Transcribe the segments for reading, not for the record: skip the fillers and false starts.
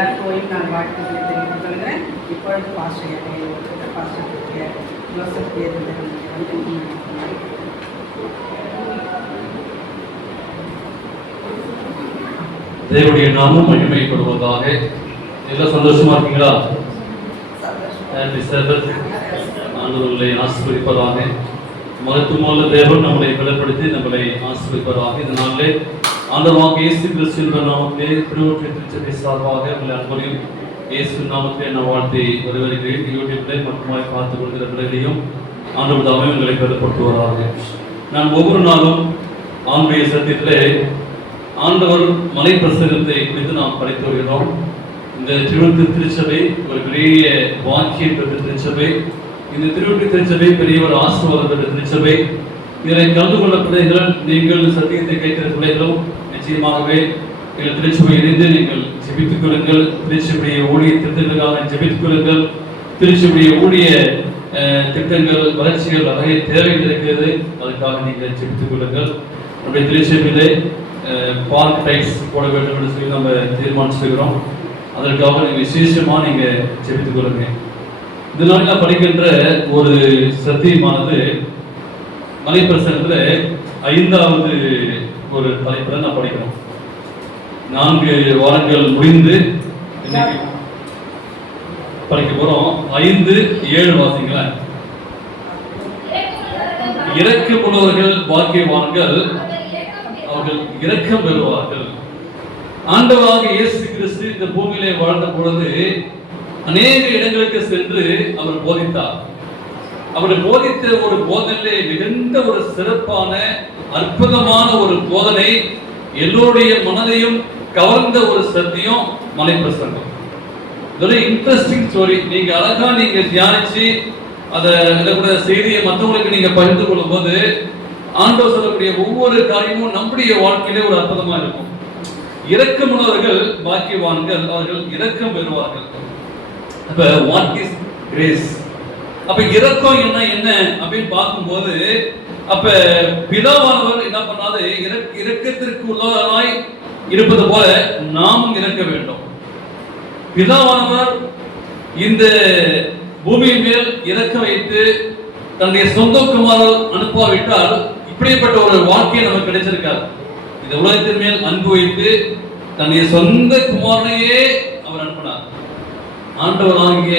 எல்லாருக்கும் நான் வாழ்த்துக்களை தெரிவித்துக் கொள்கிறேன். இப்பொழுது பாஸ்டர் ஜோசப் தேவனுடைய நாமம் மகிமைப்படுவதாக. எல்லாம் சந்தோஷமா இருக்கீங்களா? ஆண்டவர்களை ஆசீர்வதிப்பதாக. மகத்துவமுள்ள தேவன் நம்மளை பலப்படுத்தி நம்மளை ஆசீர்வதிப்பதாக. இதனாலே ஆண்டவராகிய இயேசு கிறிஸ்துவின் நாமத்திலே திருவொற்றிய திருச்சபை சார்பாக உங்களை அன்பரையும் இயேசு நாமத்திலே நான் வாழ்த்தி வருகிறேன். யூடியூப்ல மட்டுமாய் பார்த்துக் கொள்கிற பிள்ளைகளையும் ஆண்டவர் தாமே உங்களை பலப்படுத்துவதாக. நான் ஒவ்வொரு நாளும் ஆன்மீக சத்தியத்திலே ஆண்டவர் மலை பிரசங்கத்தை குறித்து நாம் படித்து வருகிறோம். இந்த திருவொற்றிய திருச்சபை ஒரு பெரிய வாக்கியம் பெற்ற திருச்சபை. இந்த திருவொற்றிய திருச்சபை பெரிய ஒரு ஆசீர்வாதம் பெற்ற திருச்சபை. இதனை கலந்து கொள்ள பிள்ளைகள், நீங்கள் சத்தியத்தை கேட்கிற பிள்ளைகளும் நிச்சயமாகவே எங்கள் திருச்சபை இணைந்து நீங்கள் ஜெபித்துக் கொள்ளுங்கள். திருச்சபைய ஊழிய திட்டங்களுக்காக ஜெபித்துக் கொள்ளுங்கள். திருச்சபைய ஊழிய திட்டங்கள் வளர்ச்சிகள் நிறைய தேவைகள் இருக்கிறது, அதுக்காக நீங்கள் ஜெபித்துக் கொள்ளுங்கள். நம்முடைய திருச்சபையிலே பார்க் டைல்ஸ் போட வேண்டும் என்று சொல்லி நம்ம தீர்மானிச்சுக்கிறோம். அதற்காக நீங்கள் விசேஷமாக நீங்கள் ஜெபித்துக் கொள்ளுங்க. இதனால நான் படிக்கின்ற ஒரு சத்தியமானது மலைப்பிரசனத்தில் 5வது ஒரு தலைப்பில் நான் படிக்கிறோம். 4 வாரங்கள் முடிந்து இன்னைக்கு படிக்க போறோம். 5, 7 வாசிங்களேன். இரக்கமுள்ளவர்கள் பாக்கியவான்கள், அவர்கள் இரக்கம் பெறுவார்கள். ஆண்டவராகிய இயேசு கிறிஸ்து இந்த பூமியிலே வாழ்ந்த பொழுது அநேக இடங்களுக்கு சென்று அவர் போதித்தார். அவர் போதித்த ஒரு போதனை மிகுந்த ஒரு சிறப்பான அற்புதமான ஒரு போதனை, எல்லோருடைய மனதையும் கவர்ந்த ஒரு சத்தியம் மலைப்பிரசங்கம். Interesting story. நீங்க அழகா நீங்க தியானிச்சு அதை கூட செய்தியை மற்றவங்களுக்கு நீங்க பகிர்ந்து கொள்ளும் போது ஆண்டவர் சொல்லக்கூடிய ஒவ்வொரு காரியமும் நம்முடைய வாழ்க்கையிலே ஒரு அற்புதமா இருக்கும். இரக்கமுள்ளவர்கள் பாக்கியவான்கள், அவர்கள் இரக்கம் பெறுவார்கள். அப்ப வாட் இஸ் கிரேஸ்? அப்ப இரக்கம் என்ன அப்படின்னு பார்க்கும்போது, அப்ப பிதாவானவர் என்ன பண்ணாது, இரக்கத்திற்கு உள்ளவராய் இருப்பது போல நாமும் இறக்க வேண்டும். பிதாவானவர் இந்த பூமியின் மேல் இறக்க வைத்து தன்னுடைய சொந்த குமாரர் அனுப்பாவிட்டால் இப்படிப்பட்ட ஒரு வாழ்க்கையை நமக்கு கிடைச்சிருக்காது. இந்த உலகத்தின் மேல் அன்பு வைத்து தன்னுடைய சொந்த குமாரனையே அவர் அனுப்பினார். ஆண்டவராகிய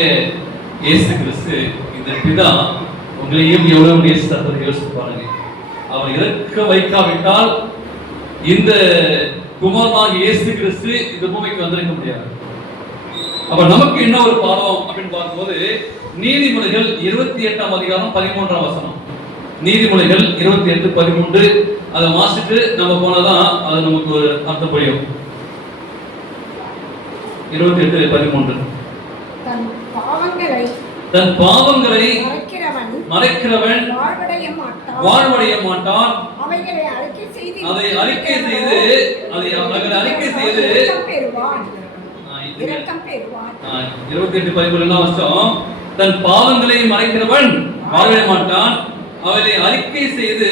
இயேசு கிறிஸ்து, இந்த பிதா உங்களையும் எவ்வளவு நேசித்தார் யோசித்து பாருங்க. அவர் இறக்க வைக்காவிட்டால் இந்த குமாரனாகிய இயேசு கிறிஸ்து இந்த பூமிக்கு வந்திருக்க முடியாது. அப்ப நமக்கு என்ன ஒரு பாடம் அப்படின்னு பார்க்கும்போது, நீதிமொழிகள் 28ஆம் அதிகாரம் 13ஆம் வசனம். நீதிமொழிகள் 28:13 அதை வாசிட்டு நம்ம போனதான் அது நமக்கு ஒரு அர்த்தம் புரியும். 28:13 தன் பாவங்களை மறைக்கிறவன் வாழ்வடைய மாட்டான். அவைகளை அறிக்கை செய்து 28:13 வருஷம். தன் பாவங்களை மறைக்கிறவன் வாழவே மாட்டான், அவரை அறிக்கை செய்து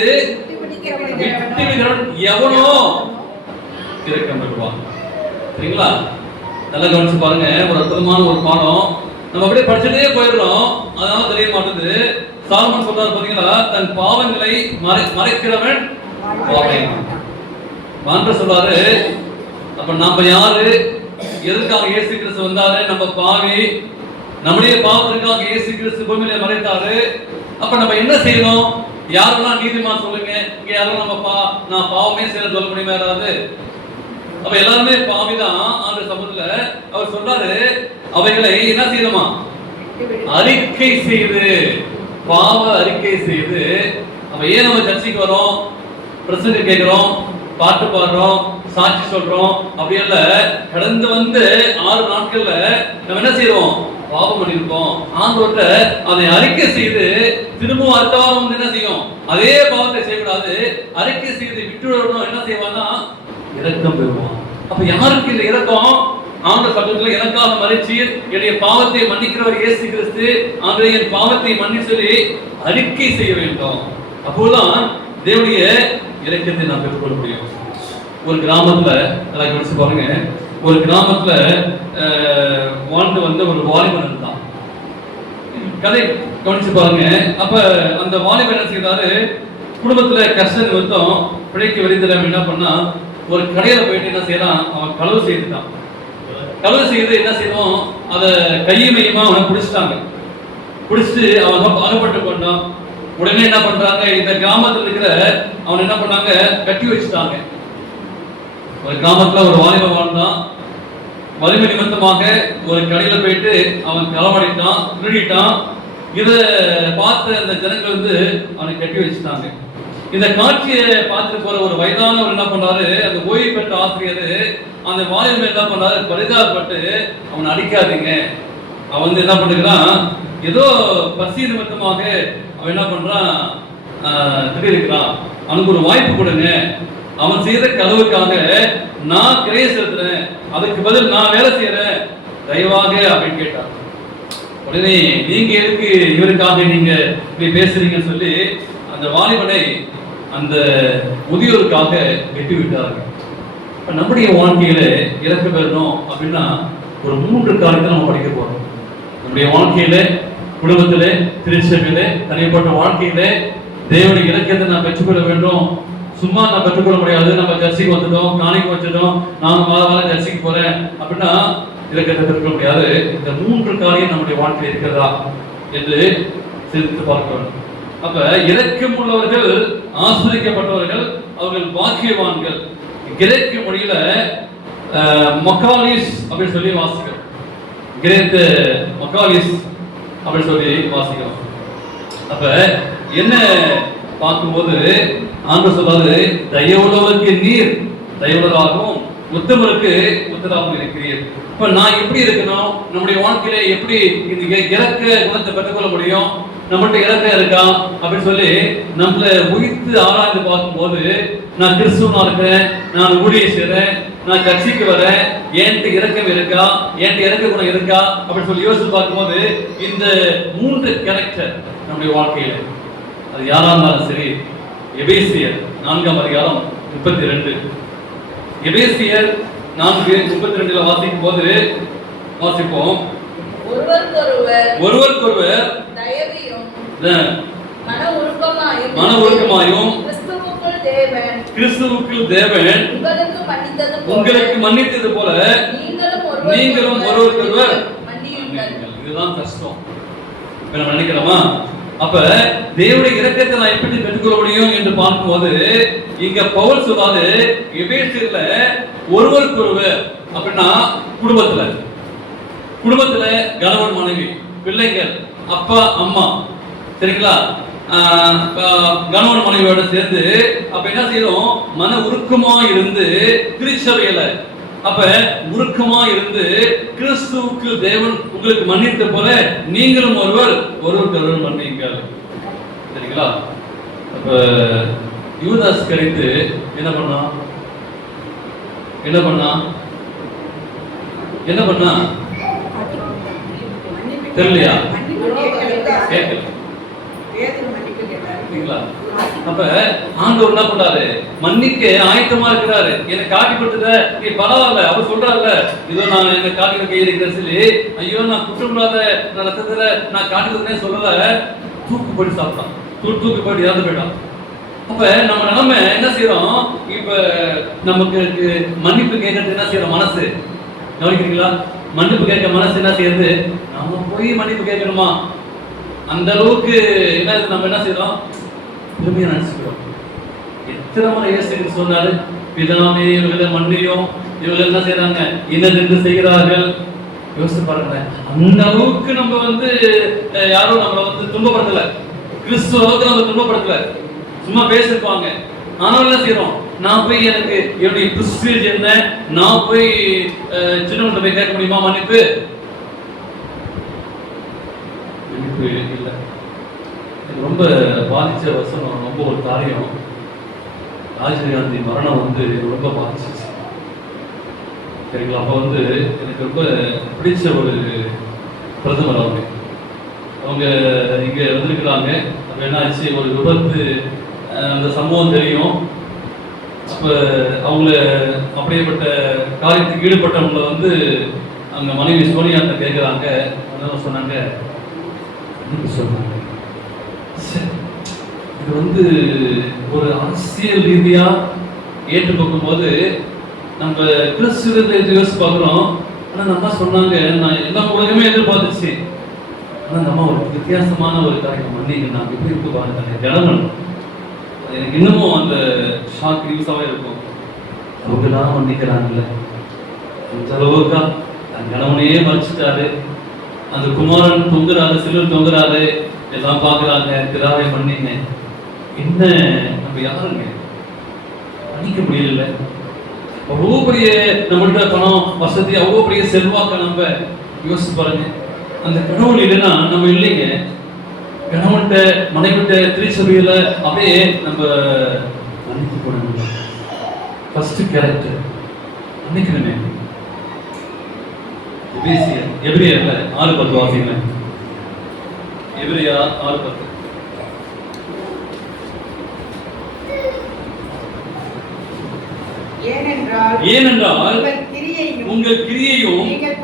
விட்டுவிடுகிறவன் எவனோ இரக்கம் பெறுவான். சரிங்களா? நல்லா கவனிச்சு பாருங்க. ஒரு அற்புதமான ஒரு பாடம். நம்ம அப்படியே படிச்சுட்டே போயிடுறோம், அதனால தெரிய மாட்டேங்குது. சாலமன் சொல்றாரு பாத்தீங்களா, தன் பாவங்களை மறைக்கிறவன் வாழவே மாட்டான் சொல்றாரு. அப்ப நம்ம யாரு, எதற்காக இயேசு கிறிஸ்து வந்தாரு? நம்ம பாவி, நம்முடைய பாவத்திற்காக இயேசு கிறிஸ்து பூமியில மறைத்தாரு. அப்ப நம்ம என்ன செய்யணும்? யாரெல்லாம் நீதிமான் சொல்லுங்க. இங்க யாரும் நான் பாவமே செய்ய சொல்ல முடியுமா? யாராவது? அப்ப எல்லாருமே பாவிதான் அந்த சமூகத்துல. அவர் சொல்றாரு, அவைகளை என்ன செய்யணுமா? அறிக்கை செய்து, பாவ அறிக்கை செய்து. அப்ப ஏன் நம்ம சர்ச்சைக்கு வரோம், பிரசங்க கேட்கிறோம், பாட்டு பாடுறோம், சாட்சி சொல்றோம்? அப்படி இல்ல. கடந்து வந்து 6 நாட்கள்ல நம்ம என்ன செய்யறோம்? பாவம் பண்ணிருக்கோம். ஆண்டவர்கிட்ட அதை அறிக்கை செய்து திரும்பவும் அடுத்த வாரம் என்ன செய்யும்? அதே பாவத்தை செய்யக்கூடாது, அறிக்கை செய்து விட்டுவிடணும். என்ன செய்வான்னா இரக்கம் பெறுவான். அப்ப யாருக்கு இந்த இரக்கம்? ஆண்டவர் சமூகத்துல எனக்காக மறிச்சு என்னுடைய பாவத்தை மன்னிக்கிறவர் இயேசு கிறிஸ்து. ஆண்டவரே என் பாவத்தை மன்னி சொல்லி அறிக்கை செய்ய வேண்டும். அப்போதான் தேவனுடைய இரக்கத்தை நாம் பெற்றுக்கொள்ள முடியும். ஒரு கிராமத்துல நல்லா கவனிச்சு பாருங்க. ஒரு கிராமத்துல வாழ்ந்து வந்த ஒரு வாலிபன் இருந்தான். கதை கவனிச்சு பாருங்க. அப்ப அந்த வாலிபன் என்ன செய்தாரு, குடும்பத்துல கஷ்ட நிமித்தம் பிழைக்கு வெளித்தராம என்ன பண்ணா, ஒரு கடையில போயிட்டு என்ன செய்யறான், அவன் களவு செய்துட்டான். களவு செய்து என்ன செய்வோம், அதை கையுமையுமா அவனை பிடிச்சிட்டாங்க. பிடிச்சிட்டு அவன் அகப்பட்டு கொண்டான். உடனே என்ன பண்றாங்க, இந்த கிராமத்தில் இருக்கிற அவன் என்ன பண்ணாங்க, கட்டி வச்சுட்டாங்க. ஒரு கிராமத்துல ஒரு வாலிபன் வாழ்ந்தான். வலிமை நிமித்தமாக ஒரு கடையில போயிட்டு அவன் களவாடிட்டான், திருடிட்டான். இதை பார்த்த அந்த ஜனங்கள் வந்து அவனை கட்டி வச்சுட்டாங்க. இந்த காட்சியை பார்த்துட்டு போற ஒரு வயதானவர் என்ன பண்றாரு, அந்த ஓய்வு பெற்ற ஆசிரியர் அந்த வாலிபன் என்ன பண்றாரு, பரிதாபப்பட்டு அவனை அடிக்காதீங்க. அவன் வந்து என்ன பண்ணுகிறான், ஏதோ பசி நிமித்தமாக அவன் என்ன பண்றான், திடீர்க்கிறான், அவனுக்கு ஒரு வாய்ப்பு கொடுங்க. அவன் செய்த களவுக்காக நான் கிரைய செலுத்துறேன், அதுக்கு பதில் நான் வேலை செய்யறேன், தயவாக அப்படின்னு கேட்டான். உடனே நீங்க எதுக்கு இவருக்காக நீங்க இப்படி பேசுறீங்கன்னு சொல்லி அந்த வாலிபனை அந்த முதியோருக்காக வெட்டி விட்டார்கள். இப்ப நம்முடைய வாழ்க்கையில இறக்க பெறணும் அப்படின்னா ஒரு 3 காரியத்தை நம்ம படிக்க போறோம். நம்முடைய வாழ்க்கையில, குடும்பத்தில, திருச்சபையில, தனிப்பட்ட வாழ்க்கையில தேவனுடைய இலக்கியத்தை நான் பெற்றுக்கொள்ள வேண்டும். சும்மா நான் பெற்றுக்கொள்ள முடியாது. நம்ம சர்ச்சைக்கு வந்துட்டோம், காணிக்கு வச்சுட்டோம், நான் வார சர்ச்சைக்கு போறேன் அப்படின்னா இலக்கியத்தை பெற்றுக்கொள்ள முடியாது. இந்த 3 காரியம் நம்முடைய வாழ்க்கையில் இருக்கிறதா என்று சிந்தித்து பார்க்க வேண்டும். அப்ப இரக்கம் உள்ளவர்கள் ஆஸ்வதிக்கப்பட்டவர்கள், அவர்கள் பாக்கியவான்கள். கிரேக்க மொழியில மொக்காலிஸ் அப்படின்னு சொல்லி வாசிக்கிறோம். கிரேக்க மொக்காலிஸ் அப்படின்னு சொல்லி வாசிக்கிறோம். அப்ப என்ன பார்க்கும்போது ஆண்டு சொல்றாரு, தயவுள்ளவருக்கு நீர் தயவுள்ளதாகவும் உத்தமருக்கு உத்தராகவும் இருக்கிறீர். இப்ப நான் எப்படி இருக்கணும், நம்முடைய வாழ்க்கையில எப்படி இந்த இறக்க குணத்தை பெற்றுக்கொள்ள முடியும், நம்மகிட்ட இறக்கம் இருக்கா அப்படின்னு சொல்லி நம்மளை உயிர்த்து ஆராய்ந்து பார்க்கும்போது, நான் கிறிஸ்துவனா இருக்கிறேன், நான் ஊழியம் செய்றேன், நான் கட்சிக்கு வரேன், என்கிட்ட இறக்கம் இருக்கா, என்கிட்ட இறக்க குணம் இருக்கா அப்படின்னு சொல்லி யோசித்து பார்க்கும்போது இந்த 3 கேரக்டர் நம்முடைய வாழ்க்கையில அது யாரா இருந்தாலும் சரி. எபேசியர் 4ஆம் அதிகாரம் 32, எபேசியர் 4:32 வாசிக்கும் போது வாசிப்போம், ஒருவருக்கொருவர் தயவையும் மன உருக்கமாயும் கிறிஸ்துவுக்குள் தேவன் உங்களுக்கு மன்னித்தது போல நீங்களும் ஒருவருக்கொருவர் மன்னியுங்கள். இதுதான் கஷ்டம். இப்ப நம்ம நினைக்கிறோமா, அப்ப தேவனுடைய இரக்கத்தை நான் எப்படி பெற்றுக்கொள்ள முடியும் என்று பார்க்கும்போது இங்க பவுல் சொல்றாரு, எபேசியர்ல ஒருவருக்கொருவர் அப்படின்னா குடும்பத்துல கணவன் மனைவி, பிள்ளைங்கள், அப்பா அம்மா, சரிங்களா, கணவன் மனைவியோட சேர்ந்து அப்ப என்ன செய்யணும், மன உருக்கமா இருந்து திருச்சபையில அப்ப உருக்கமா இருந்து கிறிஸ்துவுக்கு தேவன் உங்களுக்கு மன்னித்த போல நீங்களும் ஒருவருக்கொருவர் மன்னியுங்கள். சரிங்களா? அப்ப யூதாஸ் கரித்து என்ன பண்ணா தெரியலையா? அப்ப ஆண்டவர் என்ன பண்றாரு, மன்னிக்க ஆயத்தமா இருக்கிறாரு. எனக்கு காட்டி கொடுத்தத நீ பரவாயில்ல, அவர் சொல்றாருல்ல, இதோ நான் என்ன காட்டி கை இருக்கிறேன் சொல்லி, ஐயோ நான் குற்றமில்லாத நான் ரத்தத்துல நான் காட்டி கொடுத்தேன்னு சொல்லல, தூக்கு போட்டு சாப்பிட்டான், தூக்கு போட்டு இறந்து போயிட்டான். அப்ப நம்ம நிலைமை என்ன செய்யறோம், இப்ப நமக்கு மன்னிப்பு கேட்கறது என்ன செய்யறோம், மனசு கவனிக்கிறீங்களா? மன்னிப்பு கேட்க மனசு என்ன செய்யறது, நம்ம போய் மன்னிப்பு கேட்கணுமா, அந்த அளவுக்கு என்ன நம்ம என்ன செய்யறோம், பெருமையா நினைச்சுக்கிறோம். எத்தனை முறை இயேசு சொன்னாரு, பிதாவே இவர்களை மன்னியும், இவர்கள் என்ன செய்யறாங்க இன்னதென்று செய்கிறார்கள். யோசித்து பாருங்க, அந்த அளவுக்கு நம்ம வந்து யாரும் நம்மளை வந்து துன்பப்படுத்தல, கிறிஸ்துவ அளவுக்கு நம்ம துன்பப்படுத்தல, சும்மா பேசிருப்பாங்க. ஆனாலும் என்ன செய்யறோம், நான் போய் எனக்கு என்னுடைய பிரிஸ்டேஜ் என்ன, நான் போய் சின்னவன்கிட்ட போய் கேட்க முடியுமா மன்னிப்பு? இல்லை. ரொம்ப பாதிச்ச வசனம், ரொம்ப ஒரு காரியம், ராஜீவ் காந்தி மரணம் வந்து ரொம்ப பாதிச்சிச்சு. சரிங்களா? அப்போ வந்து எனக்கு ரொம்ப பிடிச்ச ஒரு பிரதமர் அவங்க இங்கே வந்திருக்கிறாங்க. அப்போ என்ன ஆச்சு, ஒரு விபத்து, அந்த சம்பவம் தெரியும். அப்போ அவங்கள அப்படியேப்பட்ட காரியத்துக்கு ஈடுபட்டவங்களை வந்து அவங்க மனைவி சோனியாட்ட கேட்குறாங்க. சொன்னாங்க இது வந்து ஒரு அரசியல் ரீதியா ஏற்று பார்க்கும்போது நம்ம கிறிஸ்துவத்தை யோசிச்சு பார்க்குறோம். ஆனா நம்ம சொன்னாங்க, நான் எல்லா உலகமே எதிர்பார்த்துச்சு. ஆனா நம்ம ஒரு வித்தியாசமான ஒரு காரியம் மன்னிங்க, நான் எப்படி இருக்கு பாருங்க ஜனங்கள். எனக்கு இன்னமும் அந்த ஷாக் யூஸாவே இருக்கும். அவங்களாம் மன்னிக்கிறாங்கல்ல, அந்த அளவுக்கா தன் கணவனையே மறைச்சிட்டாரு. அந்த குமாரன் தொங்குறாரு, சிலர் தொங்குறாரு, எல்லாம் பார்க்குறாங்க, பிதாவை மன்னிங்க. என்ன நம்ம யாருங்க மன்னிக்க முடியல? அவ்வளோ பெரிய நம்மள்கிட்ட பணம் வசதி, அவ்வளோ பெரிய செல்வாக்க நம்ம யோசிச்சு பாருங்க. அந்த கடவுள் இல்லைன்னா நம்ம இல்லைங்க. கணவன்கிட்ட மனைவிட்ட திருச்சபையில அப்படியே நம்ம மன்னிக்க போடணும். First character மன்னிக்கணுமே. எபிரேயர்ல 6:10 வாசிங்க. எபிரேயர் 6:10. ஏனென்றால் உங்கள் கிரியையும் நீங்கள்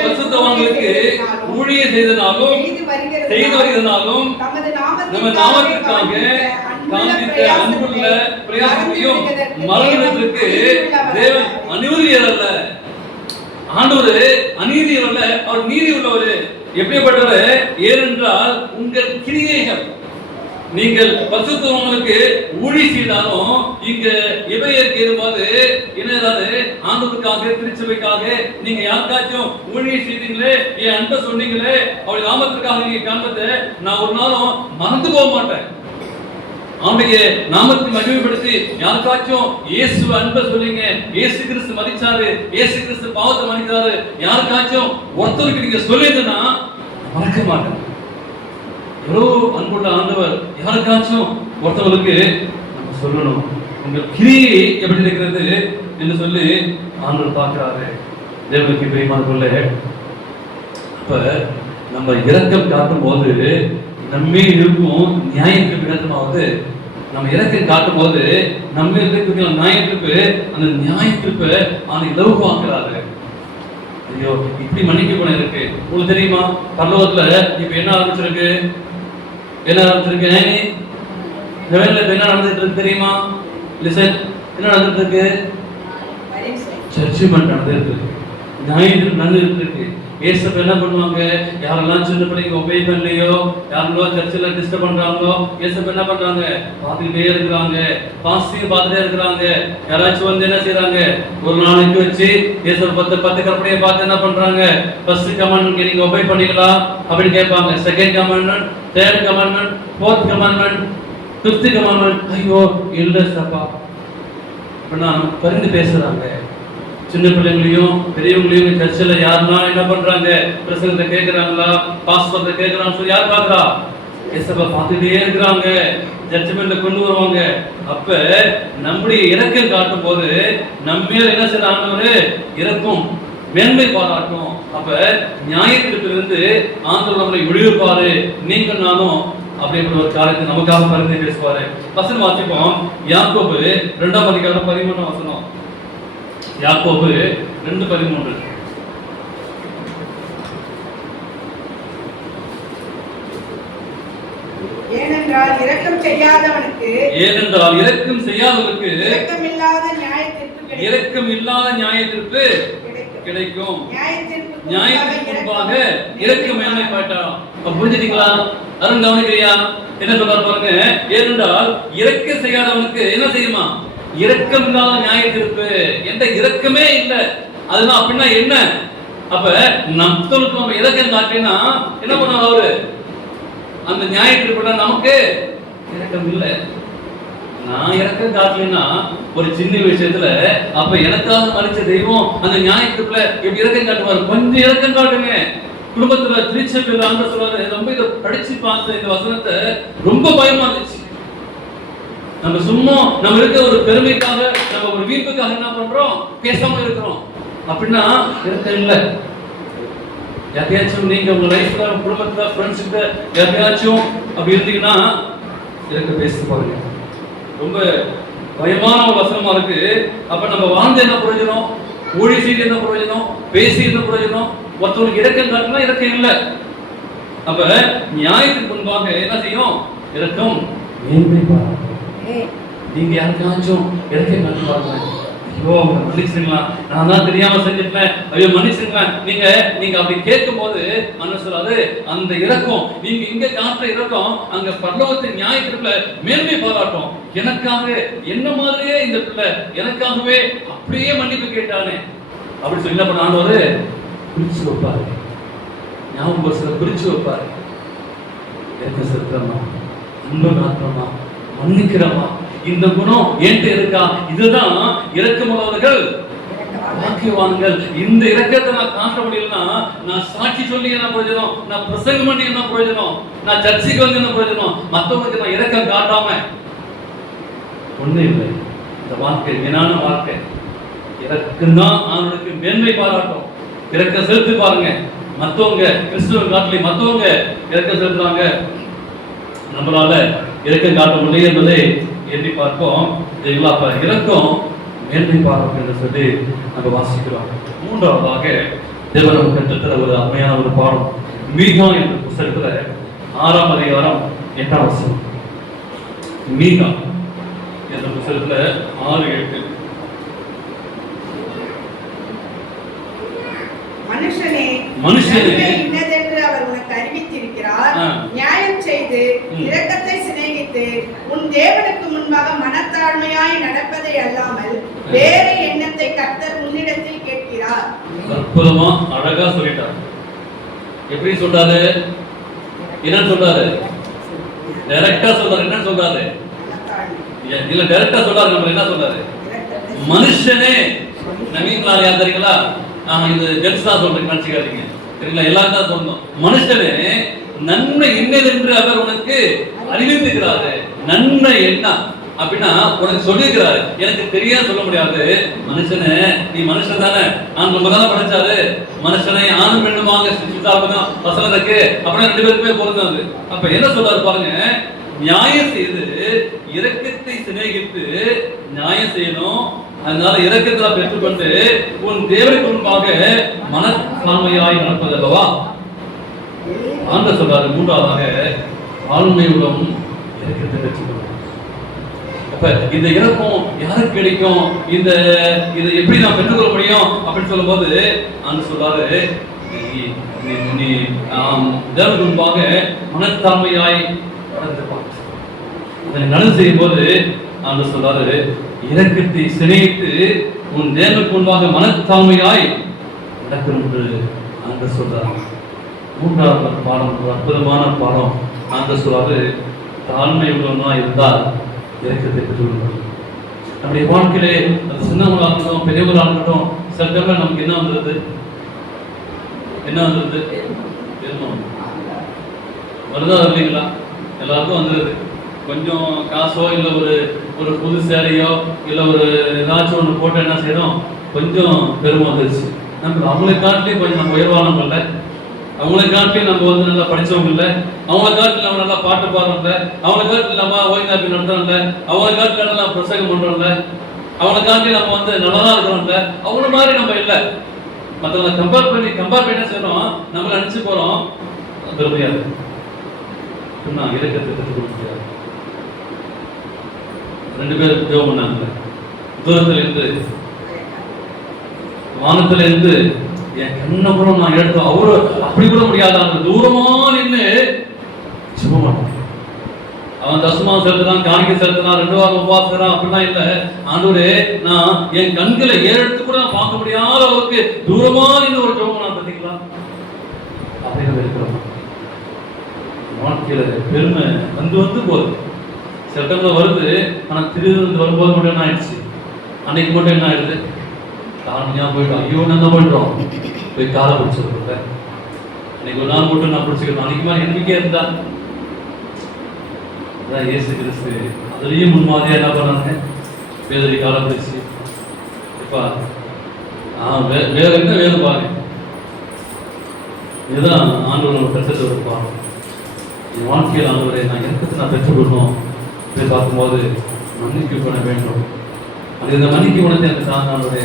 பரிசுத்தவான்களுக்கு ஊழியம் செய்தனாலும் செய்து வருகிறனாலும் நம்ம நாமத்திற்காக காண்பித்த அன்புள்ள பிரயாசத்தையும் மரணத்திற்கு தேவன் அநீதியர் அல்ல. ஆண்டவர் அநீதியர் அல்ல, அவர் நீதி உள்ளவர். எப்படிப்பட்டவர்? ஏனென்றால் உங்கள் கிரியைகள் நீங்கள் பரிசுத்தவான்களுக்கு ஊழி செய்தாலும் இங்க எபிரேயருக்கு ஏறும்போது என்னதாவது ஆண்டவருக்காக திருச்சபைக்காக நீங்க யாருக்காச்சும் ஊழிய செய்தீங்களே, என் அன்பை சொன்னீங்களே, அவருடைய நாமத்திற்காக நீங்க காண்பதை நான் ஒரு நாளும் மறந்து போக மாட்டேன். அவனுடைய நாமத்தை மகிமைப்படுத்தி யாருக்காச்சும் இயேசு அன்பை சொல்லிங்க, இயேசு கிறிஸ்து மதிச்சாரு, இயேசு கிறிஸ்து பாவத்தை மன்னிக்கிறாரு, யாருக்காச்சும் ஒருத்தருக்கு நீங்க சொல்லிருந்தா மறக்க மாட்டேன். எவ்வளோ அன்புள்ள ஆண்டவர், யாருக்காச்சும் ஒருத்தவங்களுக்கு நம்ம சொல்லணும். உங்கள் கிரியை எப்படி இருக்கிறது என்று சொல்லி ஆண்டவர் பார்க்கிறாரு. தேவனுக்கு பிரியமான கொள்ள அப்ப நம்ம இரக்கம் காட்டும் போது நம்மே இருக்கும் நியாயத்திற்கு விதமாவது நம்ம இரக்கம் காட்டும் போது நம்ம இருக்கிற நியாயத்திற்கு அந்த நியாயத்திற்கு அந்த இலவுவாக்குறாரு. ஐயோ இப்படி மன்னிக்க போன இருக்கு. உங்களுக்கு தெரியுமா பரலோகத்துல இப்ப என்ன ஆரம்பிச்சிருக்கு? என்ன நடந்துருக்கு? என்ன நடந்துட்டு இருக்கு தெரியுமா? லிசன், என்ன நடந்துட்டு இருக்கு? ஜட்ஜ்மென்ட் நடந்துட்டு இருக்கு. நியாயம் நடந்துட்டு இருக்கு. ஏசப்ப என்ன பண்ணுவாங்க? யாரெல்லாம் சின்ன பிள்ளைங்க ஒபே பண்ணலையோ, யாரெல்லாம் சர்ச்சில் டிஸ்டர்ப் பண்றாங்களோ, ஏசப்ப என்ன பண்றாங்க? பார்த்துக்கிட்டே இருக்கிறாங்க, பாஸ்டிங் பார்த்துட்டே இருக்கிறாங்க. யாராச்சும் வந்து என்ன செய்யறாங்க? ஒரு நாளைக்கு வச்சு ஏசப்ப 10 கற்பனையை பார்த்து என்ன பண்றாங்க? ஃபர்ஸ்ட் கமாண்ட்மெண்ட் நீங்க ஒபே பண்ணிக்கலாம் அப்படின்னு கேட்பாங்க. Second commandment, third commandment, fourth commandment, fifth commandment. ஐயோ இல்ல சப்பா அப்படின்னா பரிந்து பேசுறாங்க. சின்ன பிள்ளைங்களையும் பெரியவங்களையும் சர்ச்சில் யாருன்னா என்ன பண்றாங்க? பிரசங்கத்தை கேட்கிறாங்களா, பாஸ்பத்தை கேட்கிறான்னு சொல்லி யார் பாக்குறா? ஏசப்பா பார்த்துட்டே இருக்கிறாங்க, ஜட்ஜ்மெண்ட்ல கொண்டு வருவாங்க. அப்ப நம்முடைய இரக்கம் காட்டும் போது நம்ம என்ன செய்ய ஆண்டவர் இரக்கம் மேன்மை பாராட்டும். அப்ப நியாயத்திலிருந்து ஆண்டவர் நம்மளை விடுவிப்பாரு. நீங்கள் நானும் அப்படின்ற ஒரு காரியத்தை நமக்காக பரிந்து பேசுவாரு. வசனம் வாசிப்போம். யாக்கோபு 2ஆம் அதிகாரம் 13ஆம் வசனம். யாக்கோபு 2:13. ஏனென்றால் இரக்கம் செய்யாதவனுக்கு இரக்கம் இல்லாத நியாயத்திற்கு கிடைக்கும். நியாயத்திற்கு முன்பாக இரக்கம் மேன்மை பாட்டாம். புரிஞ்சுட்டீங்களா? அருண் கவனிக்கிறியா? என்ன சொல்றாரு பாருங்க. ஏனென்றால் இரக்கம் செய்யாதவனுக்கு என்ன செய்யுமா? இரக்கம் இல்லாத நியாயத்திற்கு. எந்த இரக்கமே இல்லை அதுதான். அப்படின்னா என்ன? அப்ப நம்மளுக்கு நம்ம இரக்கம் காட்டினா என்ன பண்ணாரு அவரு? அந்த நியாயத்திற்கு நமக்கு இரக்கம் இல்லை. நான் இரக்கம் காட்டலைன்னா ஒரு சின்ன விஷயத்துல அப்ப எனக்காக மறிச்ச தெய்வம் அந்த நியாயத்திற்குள்ள எப்படி இரக்கம் காட்டுவாரு? கொஞ்சம் இரக்கம் காட்டுங்க. குடும்பத்துல திருச்சபையில் ஆண்டவர் சொல்றாரு. ரொம்ப இதை படிச்சு பார்த்த இந்த வசனத்தை ரொம்ப பயமா இருந்துச்சு. நம்ம சும்மா நம்ம இருக்க ஒரு பெருமைக்காக, நம்ம ஒரு வீட்டுக்காக என்ன பண்றோம்? பேசாம இருக்கிறோம். அப்படின்னா இரக்கம் இல்லை. யாரையாச்சும் நீங்க உங்க லைஃப்ல, குடும்பத்துல, ஃப்ரெண்ட்ஸ் கிட்ட யாரையாச்சும் அப்படி இருந்தீங்கன்னா இருக்க பேசி பாருங்க. ரொம்ப பயமான ஒரு வசனமா இருக்கு. அப்ப நம்ம வாழ்ந்து என்ன பிரயோஜனம்? ஊழி செய்து என்ன பிரயோஜனம்? பேசி என்ன பிரயோஜனம்? ஒருத்தவங்களுக்கு இரக்கம் காட்டினா இரக்கம் இல்லை. அப்ப நியாயத்துக்கு முன்பாக என்ன செய்யும்? இரக்கம் மேன்மை பாராட்டும். நீங்க யாருக்காச்சும் இரக்கம் காட்டுவாங்க, ஐயோ மன்னிச்சுங்களா, நான் தான் தெரியாம செஞ்சுட்டேன், ஐயோ மன்னிச்சுங்களா, நீங்க அப்படி கேட்கும் போது மனசு சொல்லாது அந்த இரக்கம், நீங்க இங்க காட்டுற இரக்கம் அங்க பரலோகத்தின் நியாயத்திற்குள்ள மேன்மை பாராட்டும். எனக்காக என்ன மாதிரியே இந்த பிள்ளை எனக்காகவே அப்படியே மன்னிப்பு கேட்டானே அப்படி சொல்லி என்ன பண்ண ஆண்டவரு பிரிச்சு வைப்பாரு, ஞாபகம் பிரிச்சு வைப்பாரு. எனக்கு செலுத்துறமா, அன்பு காட்டுறமா, மன்னிக்கிறமா, இந்த குணம் என்கிட்ட இருக்கா? இதுதான் இரக்கமுள்ளவர்கள் பாக்கியவான்கள். இந்த இரக்கத்தை நான் காட்ட முடியலன்னா நான் சாட்சி சொல்லி என்ன பிரயோஜனம்? நான் பிரசங்கம் பண்ணி என்ன பிரயோஜனம்? நான் சர்ச்சைக்கு வந்து என்ன பிரயோஜனம்? மற்றவங்களுக்கு நான் இரக்கம் காட்டாம ஒண்ணு இல்லை. இந்த வாழ்க்கை வீணான வாழ்க்கை. இரக்கம் தான் அவனுக்கு மேன்மை பாராட்டும். இரக்கம் செலுத்தி பாருங்க. மற்றவங்க கிறிஸ்துவ காட்டிலே மற்றவங்க இரக்கம் செலுத்துறாங்க, நம்மளால இரக்கம் காட்ட முடியும் என்பதை எண்ணி பார்ப்போம். இரக்கம் மேன்மை பாராட்டும் என்று சொல்லி நாங்கள் வாசிக்கிறோம். மூன்றாவதாக தேவன் நமக்கு கற்றுத்தர ஒரு அருமையான ஒரு பாடம் மீகா என்ற புத்தகத்துல 6ஆம் அதிகாரம் 8ஆம் வசனம். மீகா என்ற புத்தகத்துல 6:8. மனுஷனே இன்னதென்று அவர் உனக்கு அறிவித்திருக்கிறார். நியாயம் செய்து இரக்கத்தை சிநேகித்து உன் தேவனுக்கு முன்பாக மனத்தாழ்மையாய் நடப்பதை அல்லாமல் வேறு எண்ணத்தை கர்த்தர் உன்னிடத்தில் கேட்கிறார். அற்புதமா அழகா சொல்லிட்டார். எப்படி சொல்றாரு? என்ன சொல்றாரு? டைரக்டா சொல்றாரு. என்ன சொல்றாரு? இல்ல டைரக்டா சொல்றாரு. நம்ம என்ன சொல்றாரு? மனுஷனே. நவீன்லா யார் தெரியுங்களா? இது ஜென்ஸ் தான் சொல்றேன், நினைச்சுக்காதீங்க சரிங்களா? எல்லாரும் தான் சொல்லணும். மனுஷனே நன்மை என்னதென்று அவர் உனக்கு அறிவித்திருக்கிறாரு. நன்மை என்ன அப்படின்னா உனக்கு சொல்லியிருக்கிறாரு. எனக்கு தெரியாது சொல்ல முடியாது. மனுஷனே, நீ மனுஷன் தானே, நான் ரொம்ப தானே படிச்சாரு. மனுஷனை ஆணும் பெண்ணுமாக சிருஷ்டித்தார்தான் வசனம் இருக்கு. அப்படின்னா 2 பேருக்குமே பொருந்தது. அப்ப என்ன சொல்றாரு பாருங்க, நியாயம் செய்து இரக்கத்தை சிநேகித்து நியாயம் செய்யணும். அதனால இரக்கத்தை பெற்றுக்கொண்டு உன் தேவனுக்கு முன்பாக மனத்தாழ்மையாய் நடப்பது அல்லவா ஆண்ட சொல்றாரு. மூன்றாவதாக ஆளுமை உள்ளம் இரக்கத்தை பெற்றுக்கொள்ளும். அப்ப இந்த இரக்கம் யாருக்கு கிடைக்கும்? இதை எப்படி நான் பெற்றுக்கொள்ள முடியும் அப்படின்னு சொல்லும் போது ஆண்டு சொல்றாரு, நீ தேவனுக்கு முன்பாக மனத்தாழ்மையாய் நடந்திருப்பான். நடந்து செய்யும் போது ஆண்டு சொல்றாரு, இரக்கத்தை சிநேகித்து உன் தேவனுக்கு முன்பாக மனத்தாழ்மையாய் நடக்கணும் என்று ஆண்டு சொல்றாரு. மூன்றாவது பாடம், ஒரு அற்புதமான பாடம். ஆண்டு சொல்றாரு, தாழ்மை உள்ளவனா இருந்தால் இரக்கத்தை பெற்றுக்கொள்ளும். நம்முடைய வாழ்க்கையிலே அது சின்னவங்களா இருக்கட்டும் பெரியவங்களா இருக்கட்டும், சில டைம்ல நமக்கு என்ன வந்துருது? வருதா இல்லைங்களா? எல்லாருக்கும் வந்துருது. கொஞ்சம் காசோ இல்லை ஒரு புது சேலையோ இல்லை ஒரு ஏதாச்சும் ஒன்று போட்டு என்ன செய்யணும், கொஞ்சம் பெருமை வந்துருச்சு. நம்ம அவங்களை காட்டிலையும் கொஞ்சம் நம்ம உயர்வானவங்க இல்லை, அவங்களை காட்டிலையும் நம்ம வந்து நல்லா படித்தவங்க இல்லை, அவங்களை காட்டில் நம்ம நல்லா பாட்டு பாடுறோம்ல, அவங்களை காட்டில் நம்ம ஓய்ந்தாப்பி நடத்துறோம்ல, அவங்களை காட்டில் நல்லா பிரசங்கம் பண்ணுறோம்ல, அவங்களை காட்டி நம்ம வந்து நல்லதாக இருக்கிறோம்ல, அவங்கள மாதிரி நம்ம இல்லை. மற்றவங்களை கம்பேர் பண்ணி என்ன செய்யறோம், நம்மளை நினச்சி போகிறோம். திரும்பியாது நான் இலக்கத்தை கற்றுக் கொடுக்க முடியாது. 2 பேரும் ஜெபம் பண்ணாங்க. தூரத்துல இருந்து வானத்துல இருந்து என் கண்ணை கூட நான் எடுத்தோம். அவரு அப்படி கூட முடியாது. அந்த தூரமா நின்று ஜெபம் பண்ணான். அவன் தசமா செலுத்துறான், காணிக்கை செலுத்தினான், 2 வாரம் உபவாசம் அப்படிலாம் இல்லை. ஆண்டவரே, நான் என் கண்களை ஏறெடுத்து கூட நான் பார்க்க முடியாத அளவுக்கு தூரமா நின்று ஒரு ஜெபம் பண்ணான். பார்த்தீங்களா? அப்படின்னு இருக்கிறோம். வாழ்க்கையில பெருமை வந்து போகுது. சில டைம்ல வருது. ஆனா திருவிழந்து வரும்போது மட்டும் என்ன ஆயிடுச்சு? அன்னைக்கு மட்டும் என்ன ஆயிடுது? காரணியா போயிட்டோம். ஐயோ நான் போயிட்டோம், போய் காலை பிடிச்சிருக்க. அன்னைக்கு ஒரு நாள் மட்டும் நான் பிடிச்சிக்கணும். அன்னைக்கு மாதிரி நம்பிக்கையா இருந்தா அதான் இயேசு கிறிஸ்து அதுலயும் முன்மாதிரியா என்ன பண்ணாங்க? வேதனை காலை பிடிச்சு இப்பா வேற என்ன வேலை பாருங்க. இதுதான் ஆண்டவரோட கருத்து இருப்பாங்க. என் வாழ்க்கையில் ஆண்டவரை நான் எனக்கு நான் பெற்றுக்கொள்ளணும். போய் பார்க்கும்போது மன்னிக்கப்பட வேண்டும். அது இந்த மன்னிக்க குணத்தை எனக்கு தாங்கானவரே,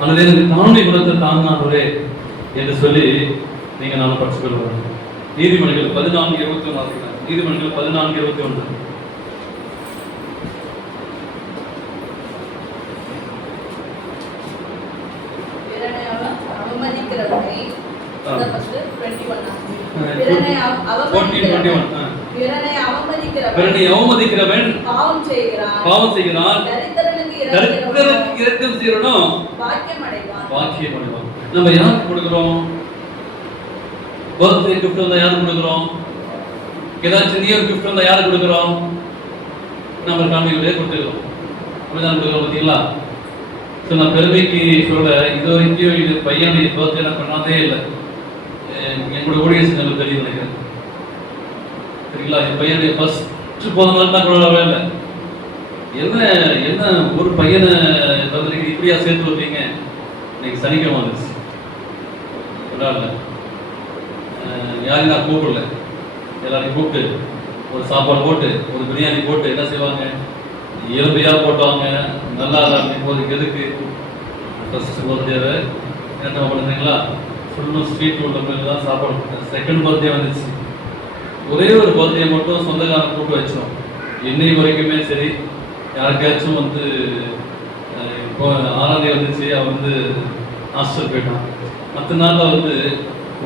அல்லது எனக்கு தாழ்மை குணத்தை தாங்கானவரே என்று சொல்லி நீங்க நானும் படிச்சு கொள்வாங்க. நீதிமொழிகள் 14:21. நீதிமொழிகள் 14:21. பிறனை அவமதிக்கிறவன் பாவம் செய்கிறான், தரித்திரனுக்கு இரக்கம் செய்யறனோ பாக்கியம் அடைவான். நம்ம யாருக்கு கொடுக்கிறோம்? பர்த்டே கிஃப்ட் வந்தா யாருக்கு கொடுக்கிறோம்? ஏதாச்சும் நியூ இயர் கிஃப்ட் வந்தா யாருக்கு கொடுக்கிறோம்? நம்ம ஃபேமிலியோடய கொடுத்துக்கிறோம். அப்படிதான் கொடுக்குறோம். பார்த்தீங்களா? ஸோ நான் பெருமைக்கு சொல்ல, இது வரைக்கும் இது பையன் பர்த்டே நான் பண்ணாதே இல்லை. எங்களோட ஊழியர் எனக்கு தெரியும் நினைக்கிறேன். சரிங்களா? என் பையனுடைய ஃபர்ஸ்ட் போன மாதிரி தான் கொள்ளவே இல்லை. என்ன ஒரு பையனை பர்த்டேக்கு இப்படியா சேர்த்து வைப்பீங்க? இன்னைக்கு சனிக்கிழமை வந்துச்சு. கொண்டாடல, யாரையும் நான் கூப்பிடல. எல்லாரையும் கூப்பிட்டு ஒரு சாப்பாடு போட்டு ஒரு பிரியாணி போட்டு என்ன செய்வாங்க? இயல்பையாக போட்டுவாங்க. நல்லா இருக்கும் போது எதுக்கு ஃபர்ஸ்ட் பர்த்டேவை என்ன பண்ணுறீங்களா? ஃபுல்லும் ஸ்வீட் உள்ள மாதிரி தான் சாப்பாடு. செகண்ட் பர்த்டே வந்துச்சு. ஒரே ஒரு பர்த்டே மட்டும் சொந்தக்காரன் கூப்பிட்டு வச்சோம். இன்னைக்கு வரைக்குமே சரி, யாருக்காச்சும் வந்து இப்போ 6ஆம் தேதி வந்துச்சு, அவன் வந்து ஹாஸ்டல் போயிட்டான். மற்ற நாளில் வந்து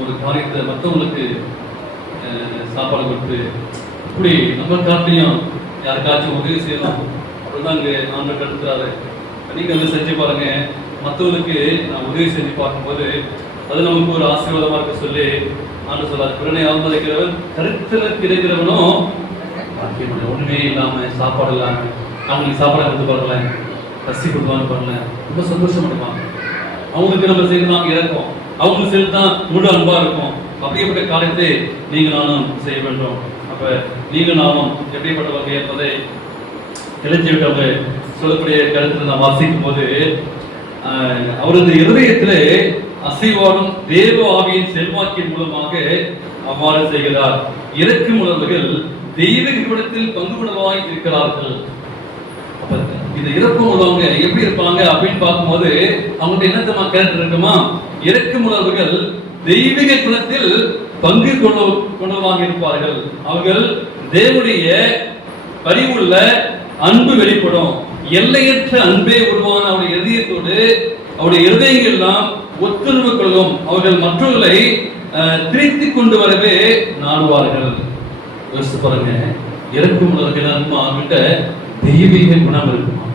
ஒரு காரியத்தை மற்றவங்களுக்கு சாப்பாடு கொடுத்து இப்படி நம்ம காட்டிலையும் யாருக்காச்சும் உதவி செய்யலாம். அப்படிதான் இங்கே நான் கருத்துறாரு. நீங்கள் வந்து செஞ்சு பாருங்க. மற்றவங்களுக்கு நான் உதவி செஞ்சு பார்க்கும்போது அது நமக்கு ஒரு ஆசீர்வாதமாக இருக்க சொல்லி நான் சொல்லாது. பிறனை அவமதிக்கிறவன் கருத்தில் கிடைக்கிறவனும் ஒன்றுமே இல்லாமல் சாப்பாடு இல்லாமல் அவங்களுக்கு சாப்பாடு கொடுத்து பாருங்களேன், பசி கொடுப்பான்னு பாருங்களேன், ரொம்ப சந்தோஷம் பண்ணுவாங்க. அவங்களுக்கு நம்ம செய்து நாங்கள் இறக்கும், அவங்களுக்கு செய்து தான் முழு அன்பா இருக்கும். அப்படிப்பட்ட காரியத்தை நீங்கள் நானும் செய்ய வேண்டும். அப்ப நீங்கள் நானும் எப்படிப்பட்டவங்க என்பதை தெரிஞ்சுவிட்டவங்க சொல்லக்கூடிய கருத்தை நான் வாசிக்கும் போது அவரது இருதயத்திலே அசைவாடும் தேவ ஆவியின் செல்வாக்கின் மூலமாக அவ்வாறு செய்கிறார். இறக்கும் உணர்வுகள் தெய்வீக குணத்தில் பங்கு உணவாய் இருக்கிறார்கள். அப்ப இந்த இறக்கும் உள்ளவங்க எப்படி இருப்பாங்க அப்படின்னு பார்க்கும்போது அவங்கள்ட்ட என்னத்தமா கேரக்டர் இருக்குமா? இறக்கும் உணர்வுகள் தெய்வீக குணத்தில் பங்கு கொண்டவாக இருப்பார்கள். அவர்கள் தேவனுடைய பரிவுள்ள அன்பு வெளிப்படும். எல்லையற்ற அன்பே உருவான அவருடைய இதயத்தோடு அவருடைய இருதயங்கள் எல்லாம் ஒத்துணர்வு கொள்ளும். அவர்கள் மற்றவர்களை திருத்தி கொண்டு வரவே நாடுவார்கள். யோசித்து பாருங்க, இறக்கும் உணர்வுகள் அவங்கள்ட்ட தெய்வீக குணம் இருக்குமா?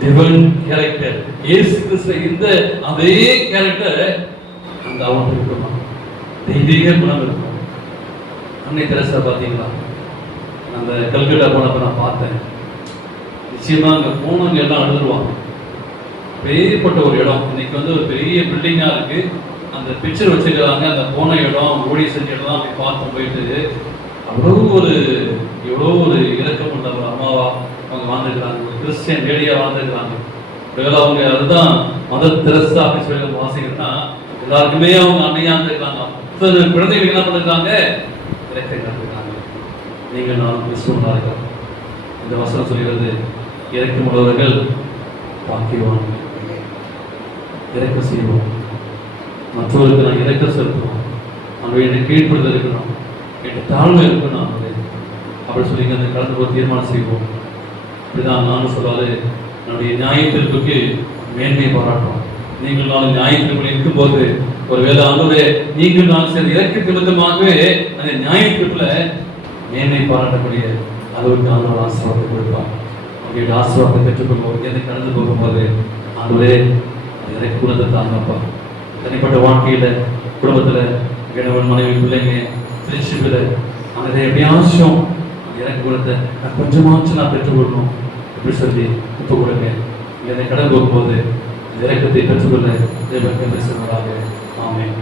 Divine character. இயேசு கிறிஸ்து இந்த அதே கேரக்டர் அந்த அவனுக்கு இருக்குமா? தெய்வீக குணம் இருக்கும். அன்னை தெரசா பார்த்தீங்களா? அந்த கல்கட்டா போனப்ப நான் பார்த்தேன். நிச்சயமா அங்கே போனவங்க எல்லாம் அழுதுருவாங்க. பெரியப்பட்ட ஒரு இடம். இன்னைக்கு வந்து ஒரு பெரிய பில்டிங்கா இருக்கு. அந்த பிக்சர் வச்சுக்கிறாங்க. அந்த போன இடம், ஊழி செஞ்ச இடம் அப்படி பார்த்து போயிட்டு எவ்வளோ ஒரு இலக்கம் உள்ள ஒரு அம்மாவா அவங்க வாழ்ந்துருக்கிறாங்க. ஒரு கிறிஸ்டியன் லேடியா வாழ்ந்துருக்கிறாங்க. ஒருவேளை அவங்க அதுதான் மதர் தெரசா அப்படின்னு சொல்லி வாசிக்கிறதுனா எல்லாருக்குமே அவங்க அன்னையா இருந்திருக்காங்க. அத்தனை குழந்தைகள் என்ன பண்ணிருக்காங்க? இலக்கை கண்டிருக்காங்க. நீங்கள் நான் கிறிஸ்துவனா இருக்கிறோம். இந்த வசனம் சொல்கிறது, இறக்கம் உள்ளவர்கள் பாக்கியவான்கள். இறக்க செய்வோம். மற்றவர்களுக்கு நான் இறக்க செலுத்தணும். அவங்க என்னை கீழ்ப்படுத்த இருக்கணும், என் தாழ்மை இருக்கணும். அப்படி சொல்லி அந்த கடந்து போய் தீர்மானம் செய்வோம். இப்படிதான் நானும் சொல்லாது என்னுடைய நியாயத்திற்கு மேன்மை பாராட்டும். நீங்கள் நான் நியாயத்திற்கு இருக்கும்போது ஒருவேளை ஆண்டவரே நீங்கள் நான் சரி இறக்க நிமித்தமாகவே அந்த நியாயத்திற்குள்ள மேன்மை பாராட்டக்கூடிய அளவுக்கு ஆண்டவர் ஆசீர்வாதத்தை கொடுப்பார். அவங்களுடைய ஆசீர்வாதத்தை பெற்றுக்கொள்வோம். என்னை கடந்து போகும்போது ஆண்டவரே இறக்க குணத்தை தாங்கப்பா. தனிப்பட்ட வாழ்க்கையில, குடும்பத்துல, கணவன் மனைவி பிள்ளைங்க ஃப்ரெண்ட்ஷிப்பில் அந்த எப்படியாச்சும் இறக்க குணத்தை நான் கொஞ்சமாச்சும் நான் பெற்றுக்கொள்ளணும் எப்படி சொல்லி இப்போ கொடுங்க. என்னை கடந்து போகும்போது இறக்கத்தை பெற்றுக்கொள்ள தேவன் பேசுவதாக. ஆமென்.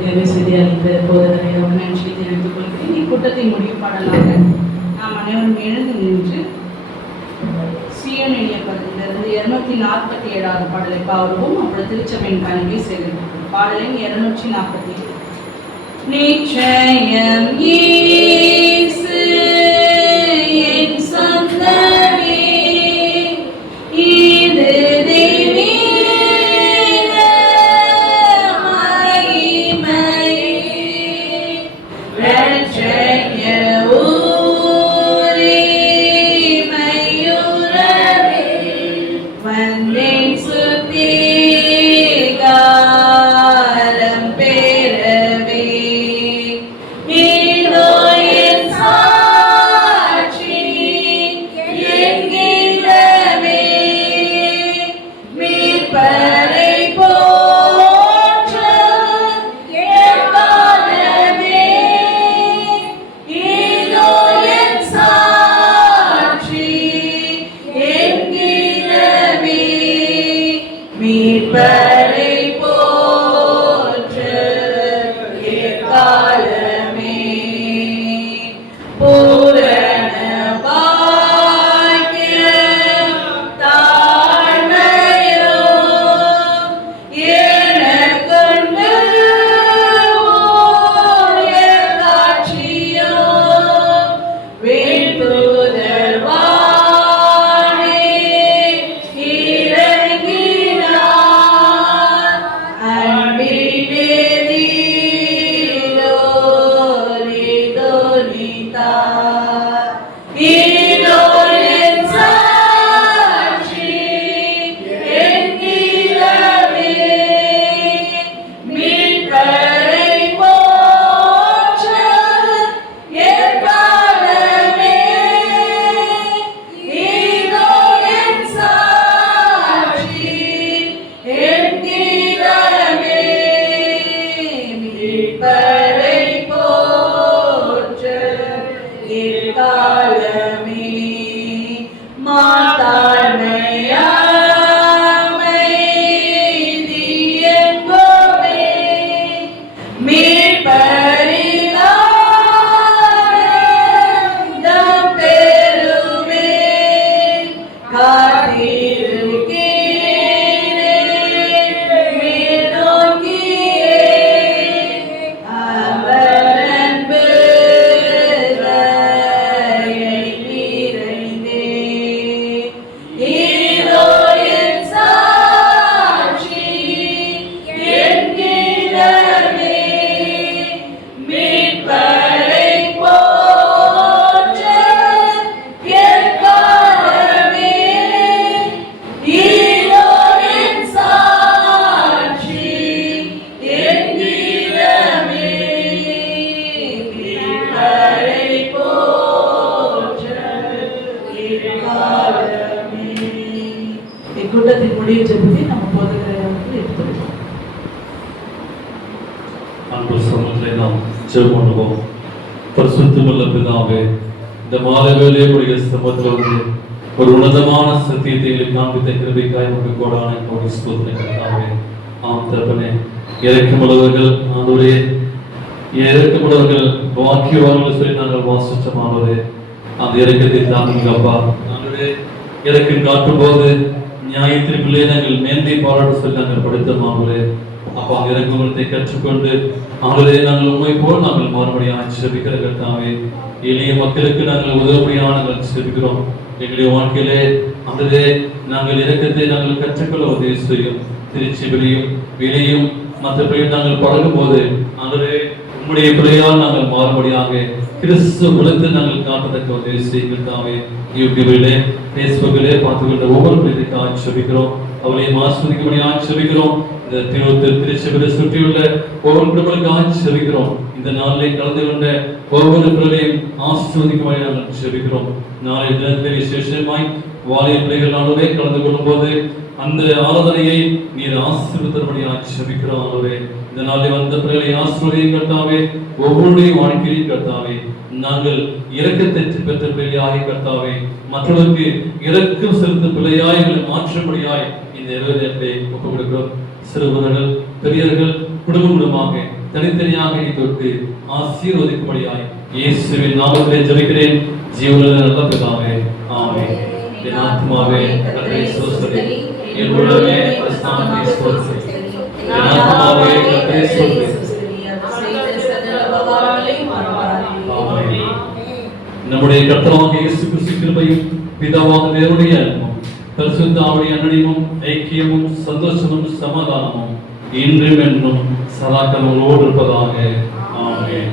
தேவை செய்தியாளருக்கு போதனை நன்றி தெரிவித்துக் கொள்கிறேன். இக்கூட்டத்தின் முடிவு பாடலாக நாம் அனைவரும் எழுந்து நின்று சீயோன் எண்ணிய பகுதியிலிருந்து 247வது பாடலை பாடுவோம். அப்பொழுது திருச்சபையின் பணியை செய்திருக்கிறோம். பாடலின் 247. நிச்சயம் இயேசு என் சொந்தமே, இது தெய்வீக மகிமையே, இரட்சக உரிமையுறவே வந்தேன் சுத்திகாரம் பெறவே. இதோ என் சாட்சி என்கிறவே, மீட்பரை போற்ற எக்காலமே. இதோ என் சாட்சி என்கிறவே, மீட்பரை போற்ற எக்காலமே. பூரண பாக்கியம் தாழ்மையோ எனக்குண்டு உயர் காட்சியோ, வேண்டுதல் வானே இறங்கினார், அன்பிலே தோனித்தார். இதோ என் சாட்சி என்கிறவே, மீட்பரை போற்ற எக்காலமே. இதோ என் சாட்சி என்கிறவே, மீட்பரை போற்ற எக்காலமே. மாதாண்மையாமைதி என்போமே, மீட்பரிலானந்தம் பெறுமே. காத்திருக்கிறேன் மேல்நோக்கியே, அவர் அன்பு தயை நிறைந்தே. இதோ என் சாட்சி என்கிறவே, மீட்பரை போற்ற எக்காலமே. இதோ என் சாட்சி என்கிறவே, மீட்பரை போற்ற எக்காலமே. இக்கூட்டத்தின் முடிவு ஜெபத்தை நம்ம போதகரை அவர்கள் எடுத்துக்கொள்வோம். அன்பு சமூகத்தை நாம் ஜெபம் பண்ணுவோம். பரிசுத்தமுள்ள பிதாவே, இந்த மாலை வேளையுடைய சமூகத்தில் வந்து ஒரு உன்னதமான சத்தியத்தை எங்களுக்கு காண்பித்த கிருபைக்காய் நமக்கு கோடான கோடி ஸ்தோத்திரங்கள். ஆம் தகப்பனே, இறக்கமுள்ளவர்கள் ஆண்டவரே, இறக்கமுள்ளவர்கள் வாக்கியவான்கள் சொல்லி நாங்கள் வாசிச்சமானவரே, அந்த இறக்கத்தை தாங்குங்க அப்பா. ஆண்டவரே, இறக்கம் காட்டும் போது நியாயத்திற்குள்ளே நாங்கள் மேன்மை பாராட்ட சொல்லி நாங்கள் படித்தமானவரே, அப்பா அந்த இறக்கத்தை கற்றுக்கொண்டு ஆண்டவரே நாங்கள் உண்மை போல் நாங்கள் மறுபடியாக ஜெபிக்கிற கர்த்தாவே, எளிய மக்களுக்கு நாங்கள் உதவியாக நாங்கள் ஜெபிக்கிறோம். எங்களுடைய வாழ்க்கையிலே ஆண்டவரே நாங்கள் இரக்கத்தை நாங்கள் கற்றுக்கொள்ள உதவி செய்யும். திருச்சிவிலையும் விலையும் மற்றபடியும் நாங்கள் பழகும் போது ஆண்டவரே உம்முடைய பிள்ளையால் நாங்கள் மாறுபடியாக கிறிஸ்து உலகத்தை நாங்கள் காட்டத்தக்க உதவி செய்கிறாவே. யூடியூபிலே பேஸ்புக்கிலே பார்த்துக்கின்ற ஒவ்வொரு பிள்ளைக்காக ஜெபிக்கிறோம். அவளையும் ஆஸ்வதிக்கும்படியாக ஜெபிக்கிறோம். இந்த திருச்சிவிலை சுற்றியுள்ள ஒவ்வொரு குடும்பங்களுக்காக ஜெபிக்கிறோம். இந்த நாளிலே கலந்து கொண்ட ஒவ்வொரு பிள்ளைகளையும் ஆஸ்வதிக்கும்படியாக நாங்கள் ஜெபிக்கிறோம். நாளை தினத்திலே விசேஷமாய் வாலிய பிள்ளைகள் நாளே கலந்து கொள்ளும் போது அந்த ஆராதனையை நீர் ஆசீர்வதிக்கும்படியாக ஜெபிக்கிறோம். ஆண்டவரே, இந்த நாளில் வந்த பிள்ளைகளை ஆசீர்வதியும் கர்த்தாவே. ஒவ்வொருடைய வாழ்க்கையில் கர்த்தாவே நாங்கள் இரக்கத்தை பெற்ற பிள்ளையாகி கர்த்தாவே, மற்றவருக்கு இரக்கம் செலுத்தும் பிள்ளையாய் மாற்றும்படியாய் இந்த இரவு ஒப்புக் கொடுக்கிறோம். சிறுவர்கள் பெரியவர்கள் குடும்பமாக தனித்தனியாக நீ தொட்டு ஆசீர்வதிக்கும்படியாய் இயேசுவின் நாமத்திலே ஜெபிக்கிறேன் ஜீவனுள்ள நல்ல பிதாவே, ஆமென். என் ஆத்மாவே கர்த்தரை ஸ்தோத்திரி, என் உள்ளமே பரிசுத்தனை ஸ்தோத்திரி. என் ஆத்மாவே கர்த்தரை ஸ்தோத்திரி. நம்முடைய கர்த்தராகிய இயேசு கிறிஸ்து கிருபையும் பிதாவாகிய தேவனுடைய அன்பும் பரிசுத்த ஆவியின் அன்பியும் ஐக்கியமும் சந்தோஷமும் சமாதானமும் இன்றும் என்றும் சதாகாலங்களோடு இருப்பதாக. ஆமென்.